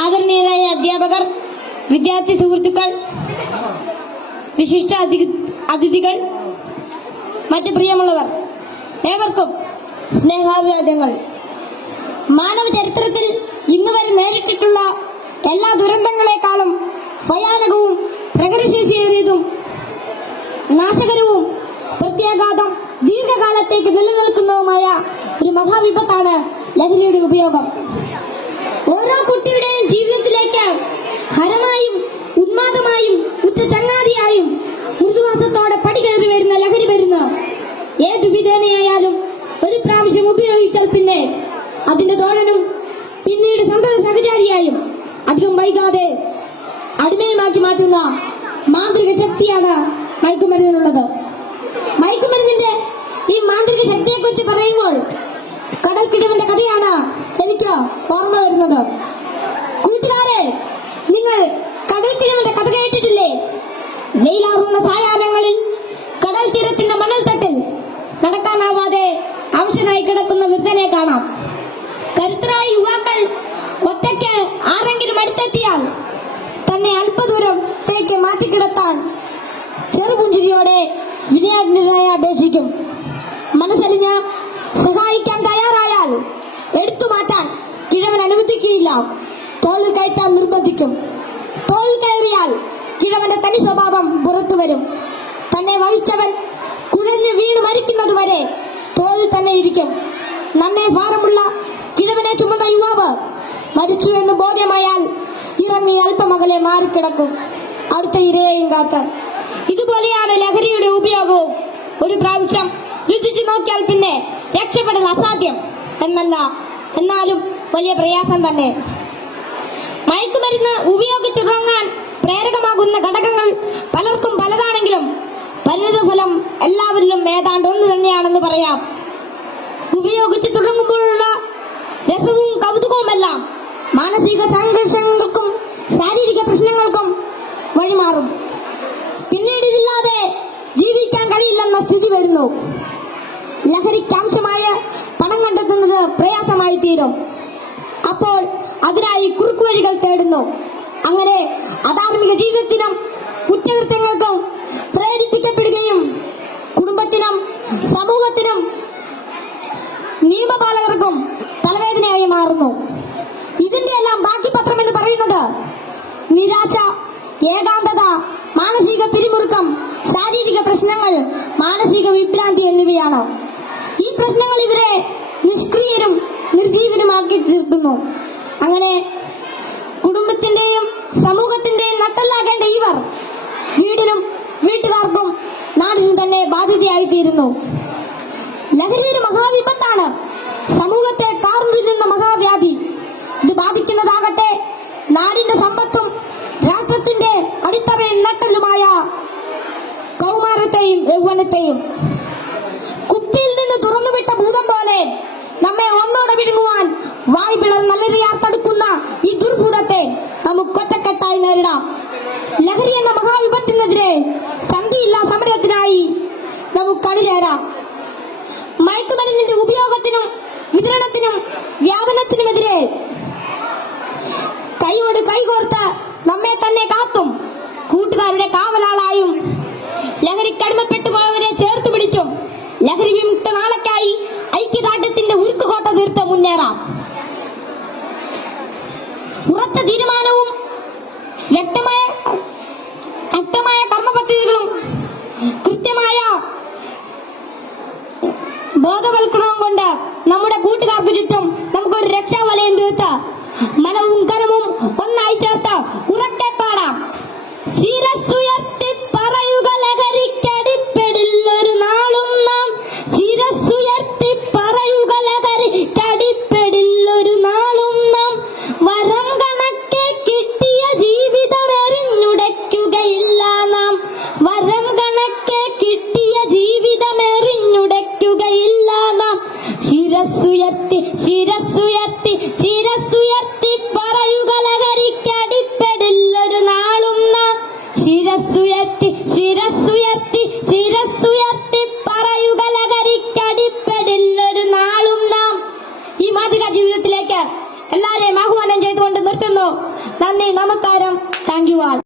ആദരണീയരായ അധ്യാപകർ, വിദ്യാർത്ഥി സുഹൃത്തുക്കൾ, വിശിഷ്ട അതിഥികൾ, മറ്റ് പ്രിയമുള്ളവർ, ഏവർക്കും സ്നേഹാഭിവാദ്യങ്ങൾ. മാനവ ചരിത്രത്തിൽ ഇന്നുവരെ നേരിട്ടിട്ടുള്ള എല്ലാ ദുരന്തങ്ങളെക്കാളും ഭയാനകവും പ്രകൃതിശേഷിയേറിയതും നാശകരവും പ്രത്യാഘാതം ദീർഘകാലത്തേക്ക് നിലനിൽക്കുന്നതുമായ ഒരു മഹാവിപത്താണ് ലഹരിയുടെ ഉപയോഗം. ഓരോ കുട്ടിയുടെയും ജീവിതത്തിലേക്ക് ഹരമായും ഉന്മാദമായും ഉറ്റ ചങ്ങാതിയായും മൃദുവാസത്തോടെ പടികയറി വരുന്ന ലഹരി മരുന്ന് ഏതു വിധേനയായാലും ഒരു പ്രാവശ്യം ഉപയോഗിച്ചാൽ പിന്നെ അതിന്റെ തോഴനും പിന്നീട് സന്തത സഹചാരിയായും അധികം വൈകാതെ അടിമയുമാക്കി മാറ്റുന്ന മാന്ത്രിക ശക്തിയാണ് മയക്കുമരുന്നിനുള്ളത്. മയക്കുമരുന്നിന്റെ ഈ മാന്ത്രിക ശക്തിയെക്കുറിച്ച് പറയുമ്പോൾ കടൽക്കിടവിന്റെ കഥയാണ് എനിക്ക് ഓർമ്മ വരുന്നത്. കൂട്ടുകാരെ, നിങ്ങൾ കടൽക്കിടവിന്റെ കഥ കേട്ടിട്ടില്ലേ? വെയിലാറുന്ന സായാഹ്നങ്ങളിൽ കടൽ തീരത്തിന്റെ മണൽത്തട്ടിൽ നടക്കാനാവാതെ അവശനായി കിടക്കുന്ന വൃദ്ധനെ കാണാം. കരുത്തരായ യുവാക്കൾ ഒറ്റയ്ക്ക് ആരെങ്കിലും അടുത്തെത്തിയാൽ തന്നെ അല്പദൂരത്തേക്ക് മാറ്റിക്കിടത്താൻ ചെറുപുഞ്ചിരിയോടെ വിനയാന്യനായി അപേക്ഷിക്കും. മനസ്സലിഞ്ഞ് സഹായിക്കാൻ തയ്യാറായാൽ എടുത്തു മാറ്റാൻ കിഴവൻ അനുവദിക്കുകയില്ല. തോളിൽ കയറ്റാൻ നിർബന്ധിക്കും. തോളിൽ കയറിയാൽ കിഴവന്റെ തനി സ്വഭാവം പുറത്തു വരും. തന്നെ വഹിച്ചവൻ കുഴഞ്ഞു വീണ് മരിക്കുന്നതുവരെ തോളിൽ തന്നെ ഇരിക്കും. നന്നേ ഭാരമുള്ള കിഴവനെ ചുമന്ന യുവാവ് മരിച്ചു എന്ന് ബോധ്യമായാൽ ഇറങ്ങി അല്പമകലെ മാറിക്കിടക്കും, അടുത്ത ഇരയെയും കാത്ത്. ഇതുപോലെയാണ് ലഹരിയുടെ ഉപയോഗവും. ഒരു പ്രാവശ്യം രുചിച്ചു നോക്കിയാൽ പിന്നെ രക്ഷപ്പെടൽ അസാധ്യം എന്നല്ല, എന്നാലും വലിയ പ്രയാസം തന്നെ. മയക്കുമരുന്ന് ഉപയോഗിച്ചിറങ്ങാൻ പ്രേരകമാകുന്ന ഘടകങ്ങൾ പലർക്കും പലതാണെങ്കിലും പരിണിതഫലം എല്ലാവരിലും ഏതാണ്ട് ഒന്ന് തന്നെയാണെന്ന് പറയാം. ഉപയോഗിച്ച് തുടങ്ങുമ്പോഴുള്ള രസവും കൗതുകവുമെല്ലാം മാനസിക സംഘർഷങ്ങൾക്കും ശാരീരിക പ്രശ്നങ്ങൾക്കും വഴിമാറും. പിന്നീട് ഇതില്ലാതെ ജീവിക്കാൻ കഴിയില്ലെന്ന സ്ഥിതി വരുന്നു. ലഹരിക്കാംശമായ പണം കണ്ടെത്തുന്നത് പ്രയാസമായി തീരും. അപ്പോൾ അതിനായി കുറുക്കുവഴികൾ തേടുന്നു. അങ്ങനെ അധാർമിക ജീവിതത്തിനും കുറ്റകൃത്യങ്ങൾക്കും പ്രേരിപ്പിക്കപ്പെടുകയും കുടുംബത്തിനും സമൂഹത്തിനും നിയമപാലകർക്കും തലവേദനയായി മാറുന്നു. ഇതിന്റെ എല്ലാം ബാക്കി പത്രം എന്ന് പറയുന്നത് നിരാശ, ഏകാന്തത, മാനസിക പിരിമുറുക്കം, ശാരീരിക പ്രശ്നങ്ങൾ, മാനസിക വിഭ്രാന്തി എന്നിവയാണ്. ഈ പ്രശ്നങ്ങൾ ഇവരെ നിഷ്ക്രിയരും നിർജീവനുമാക്കി തീർക്കുന്നു. അങ്ങനെ കുടുംബത്തിന്റെയും സമൂഹത്തിന്റെയും നട്ടല്ലാകേണ്ട ഇവർ വീടിനും വീട്ടുകാർക്കും നാടിനും തന്നെ ബാധ്യതയായി തീരുന്നു. ലഹരി ഒരു മഹാവിപത്താണ്, സമൂഹത്തെ കാർന്നു തിന്നുന്ന മഹാവ്യാധി. ഇത് ബാധിക്കുന്നതാകട്ടെ നാടിന്റെ സമ്പത്തും രാഷ്ട്രത്തിന്റെ അടിത്തറയും നട്ടലുമായ കൗമാരത്തെയും യൗവനത്തെയും. കുപ്പിയിൽ നിന്ന് തുറന്നുവിട്ട ഭൂതം പോലെ നമ്മെ ഒന്നോടെ വിഴുങ്ങുവാൻ വായ് പിളർന്നലറിയാർത്തടുക്കുന്ന ഈ ദുർഭൂതത്തെ നമുക്ക് ഒറ്റക്കെട്ടായി നേരിടാം. ലഹരി എന്ന മഹാവിപത്തിനെതിരെ സന്ധിയില്ലാ സമരത്തിനായി നമുക്ക് അണിചേരാം. മയക്കുമരുന്നിന്റെ ഉപയോഗത്തിനും വിതരണത്തിനും വ്യാപനത്തിനുമെതിരെ കൈയോട് കൈകോർത്ത് നമ്മെ തന്നെ കാത്തും കൂട്ടുകാരുടെ കാവലാളായും ലഹരിക്കടിമപ്പെട്ടു പോയവരെ ചേർത്ത് പിടിച്ചും ലഹരി വിമുക്ത നാളേക്കായി ഐക്യദാർഢ്യത്തിന്റെ ഉരുക്കുകോട്ട തീർത്ത് മുന്നേറാം. ഉറച്ച തീരുമാനവും വ്യക്തമായ കർമ്മപദ്ധതികളും കൃത്യമായ ബോധവൽക്കരണവും കൊണ്ട് നമ്മുടെ കൂട്ടുകാർക്ക് ചുറ്റും നമുക്കൊരു രക്ഷാവലയം തീർത്ത് മനവും കരവും ഒന്നായി ചേർത്ത് ഉറക്കെ പാടാം. ശിരസ്സുയർത്തി പറയുക ലഹരിക്കടിപ്പെടില്ലൊരു നാളും നാം. ശിരസ്സുയർത്തി പറയുക ലഹരിക്കടിപ്പെടില്ലൊരു നാളും നാം. വരം കണക്കെ കിട്ടിയ ജീവിതം എറിഞ്ഞുടയ്ക്കുകയില്ല നാം. വരം കണക്കെ കിട്ടിയ ജീവിതം എറിഞ്ഞുടയ്ക്കുകയില്ല നാം. ശിരസ്സുയർത്തി ശിരസ്സുയർത്തി ശിരസ്സുയർത്തി പറയുക ലഹരിക്കടിപ്പെടില്ല നന്ദി, നമസ്കാരം. Thank you all.